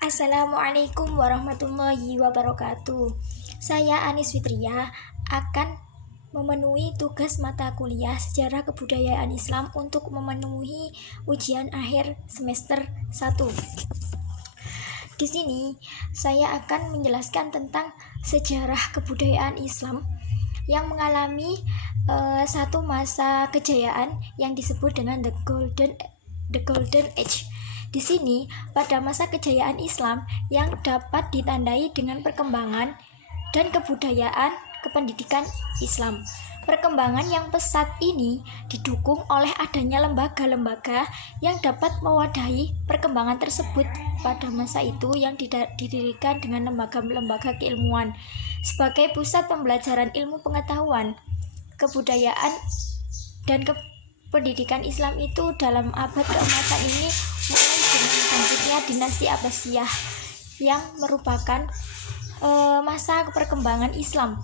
Assalamualaikum warahmatullahi wabarakatuh. Saya Anis Fitria akan memenuhi tugas mata kuliah Sejarah Kebudayaan Islam untuk memenuhi ujian akhir semester 1. Di sini saya akan menjelaskan tentang sejarah kebudayaan Islam yang mengalami satu masa kejayaan yang disebut dengan the Golden Age. Di sini, pada masa kejayaan Islam yang dapat ditandai dengan perkembangan dan kebudayaan kependidikan Islam. Perkembangan yang pesat ini didukung oleh adanya lembaga-lembaga yang dapat mewadahi perkembangan tersebut pada masa itu yang didirikan dengan lembaga-lembaga keilmuan sebagai pusat pembelajaran ilmu pengetahuan, kebudayaan, dan pendidikan Islam itu dalam abad keemasan ini mulai dengan bangkitnya dinasti Abbasiyah yang merupakan masa perkembangan Islam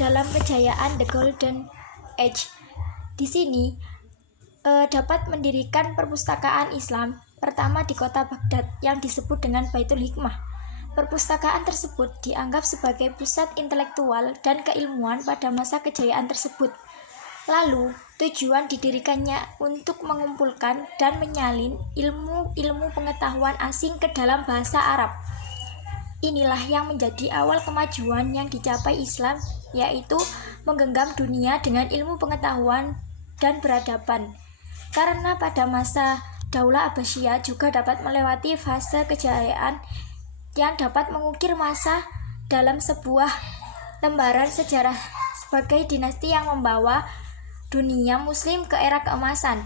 dalam kejayaan the Golden Age. Di sini dapat mendirikan perpustakaan Islam pertama di kota Baghdad yang disebut dengan Baitul Hikmah. Perpustakaan tersebut dianggap sebagai pusat intelektual dan keilmuan pada masa kejayaan tersebut. Lalu, tujuan didirikannya untuk mengumpulkan dan menyalin ilmu-ilmu pengetahuan asing ke dalam bahasa Arab. Inilah yang menjadi awal kemajuan yang dicapai Islam, yaitu menggenggam dunia dengan ilmu pengetahuan dan peradaban. Karena pada masa Daulah Abbasiyah juga dapat melewati fase kejayaan yang dapat mengukir masa dalam sebuah lembaran sejarah sebagai dinasti yang membawa dunia muslim ke era keemasan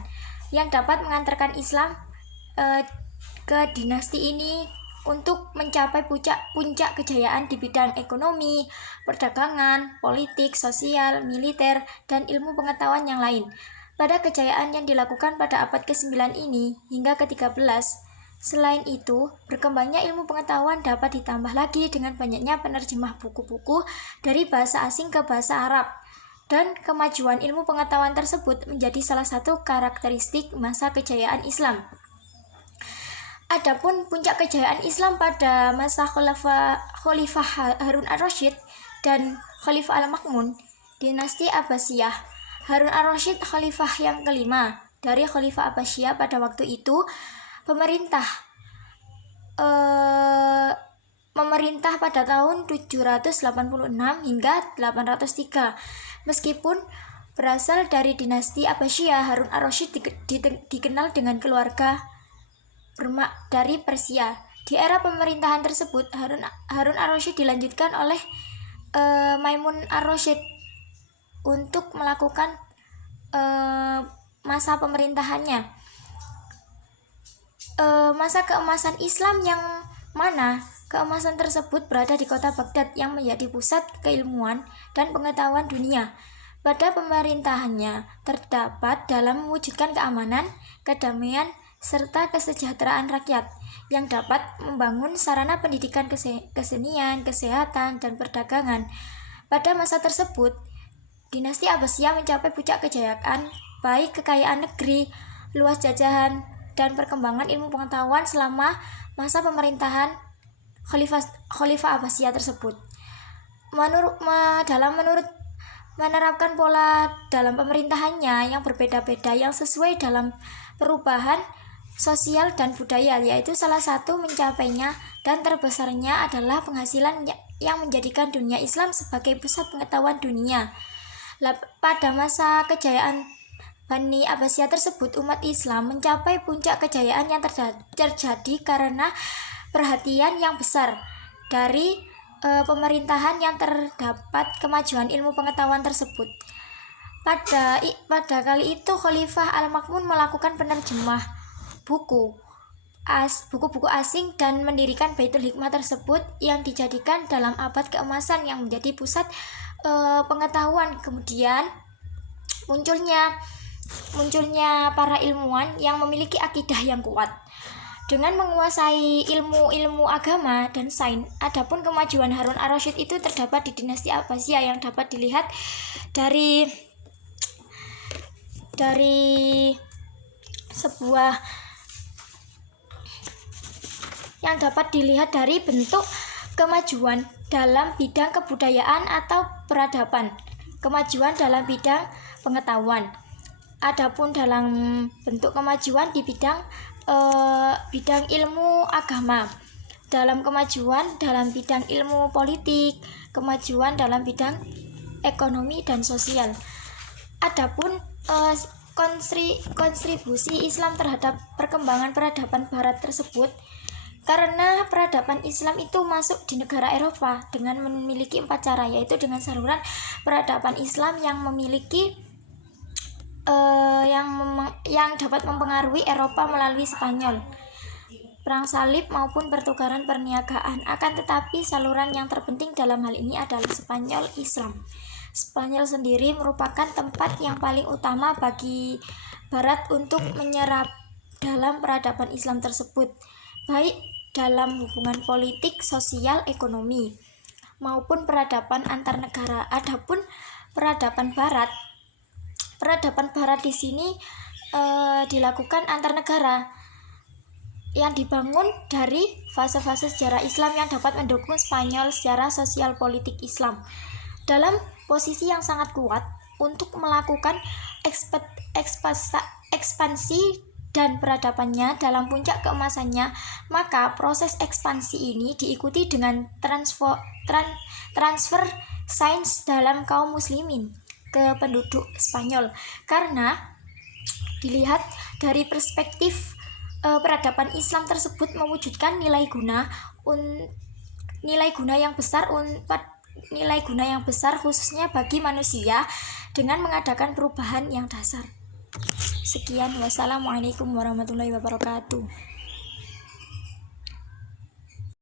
yang dapat mengantarkan Islam ke dinasti ini untuk mencapai puncak kejayaan di bidang ekonomi, perdagangan, politik, sosial, militer, dan ilmu pengetahuan yang lain. Pada kejayaan yang dilakukan pada abad ke-9 ini hingga ke-13, selain itu, berkembangnya ilmu pengetahuan dapat ditambah lagi dengan banyaknya penerjemah buku-buku dari bahasa asing ke bahasa Arab. Dan kemajuan ilmu pengetahuan tersebut menjadi salah satu karakteristik masa kejayaan Islam. Adapun puncak kejayaan Islam pada masa Khalifah Harun ar-Rasyid dan Khalifah al-Ma'mun, dinasti Abbasiyah. Harun ar-Rasyid khalifah yang kelima dari Khalifah Abbasiyah pada waktu itu memerintah pada tahun 786 hingga 803. Meskipun berasal dari dinasti Abbasiyah, Harun ar-Rasyid dikenal dengan keluarga bermak dari Persia. Di era pemerintahan tersebut, Harun ar-Rasyid dilanjutkan oleh Maimun ar-Rasyid untuk melakukan masa pemerintahannya. Masa keemasan Islam yang mana keemasan tersebut berada di kota Baghdad yang menjadi pusat keilmuan dan pengetahuan dunia. Pada pemerintahannya terdapat dalam mewujudkan keamanan, kedamaian, serta kesejahteraan rakyat yang dapat membangun sarana pendidikan, kesenian, kesehatan, dan perdagangan. Pada masa tersebut, dinasti Abbasiyah mencapai puncak kejayaan baik kekayaan negeri, luas jajahan, dan perkembangan ilmu pengetahuan selama masa pemerintahan Khalifah Abbasiyah tersebut. Menerapkan pola dalam pemerintahannya yang berbeda-beda yang sesuai dalam perubahan sosial dan budaya, yaitu salah satu mencapainya dan terbesarnya adalah penghasilan yang menjadikan dunia Islam sebagai pusat pengetahuan dunia. Pada masa kejayaan Bani Abbasiyah tersebut, umat Islam mencapai puncak kejayaan yang terjadi karena perhatian yang besar dari pemerintahan yang terdapat kemajuan ilmu pengetahuan tersebut. Pada kali itu Khalifah al-Ma'mun melakukan penerjemah buku-buku asing dan mendirikan Baitul Hikmah tersebut yang dijadikan dalam abad keemasan yang menjadi pusat pengetahuan. Kemudian munculnya para ilmuwan yang memiliki akidah yang kuat dengan menguasai ilmu-ilmu agama dan sains. Adapun kemajuan Harun ar-Rasyid itu terdapat di dinasti Abbasiyah yang dapat dilihat dari sebuah yang dapat dilihat dari bentuk kemajuan dalam bidang kebudayaan atau peradaban, kemajuan dalam bidang pengetahuan. Adapun dalam bentuk kemajuan di bidang ilmu agama, dalam kemajuan dalam bidang ilmu politik, kemajuan dalam bidang ekonomi dan sosial. Adapun kontribusi Islam terhadap perkembangan peradaban Barat tersebut, karena peradaban Islam itu masuk di negara Eropa dengan memiliki 4 cara, yaitu dengan saluran peradaban Islam yang memiliki yang dapat mempengaruhi Eropa melalui Spanyol, perang salib maupun pertukaran perniagaan. Akan tetapi saluran yang terpenting dalam hal ini adalah Spanyol Islam. Spanyol sendiri merupakan tempat yang paling utama bagi Barat untuk menyerap dalam peradaban Islam tersebut, baik dalam hubungan politik, sosial, ekonomi, maupun peradaban antar negara. Adapun peradaban Barat di sini dilakukan antar negara yang dibangun dari fase-fase sejarah Islam yang dapat mendukung Spanyol secara sosial politik Islam dalam posisi yang sangat kuat untuk melakukan ekspansi dan peradabannya dalam puncak keemasannya. Maka proses ekspansi ini diikuti dengan transfer sains dalam kaum muslimin ke penduduk Spanyol, karena dilihat dari perspektif peradaban Islam tersebut mewujudkan nilai guna yang besar khususnya bagi manusia dengan mengadakan perubahan yang dasar. Sekian, wassalamualaikum warahmatullahi wabarakatuh.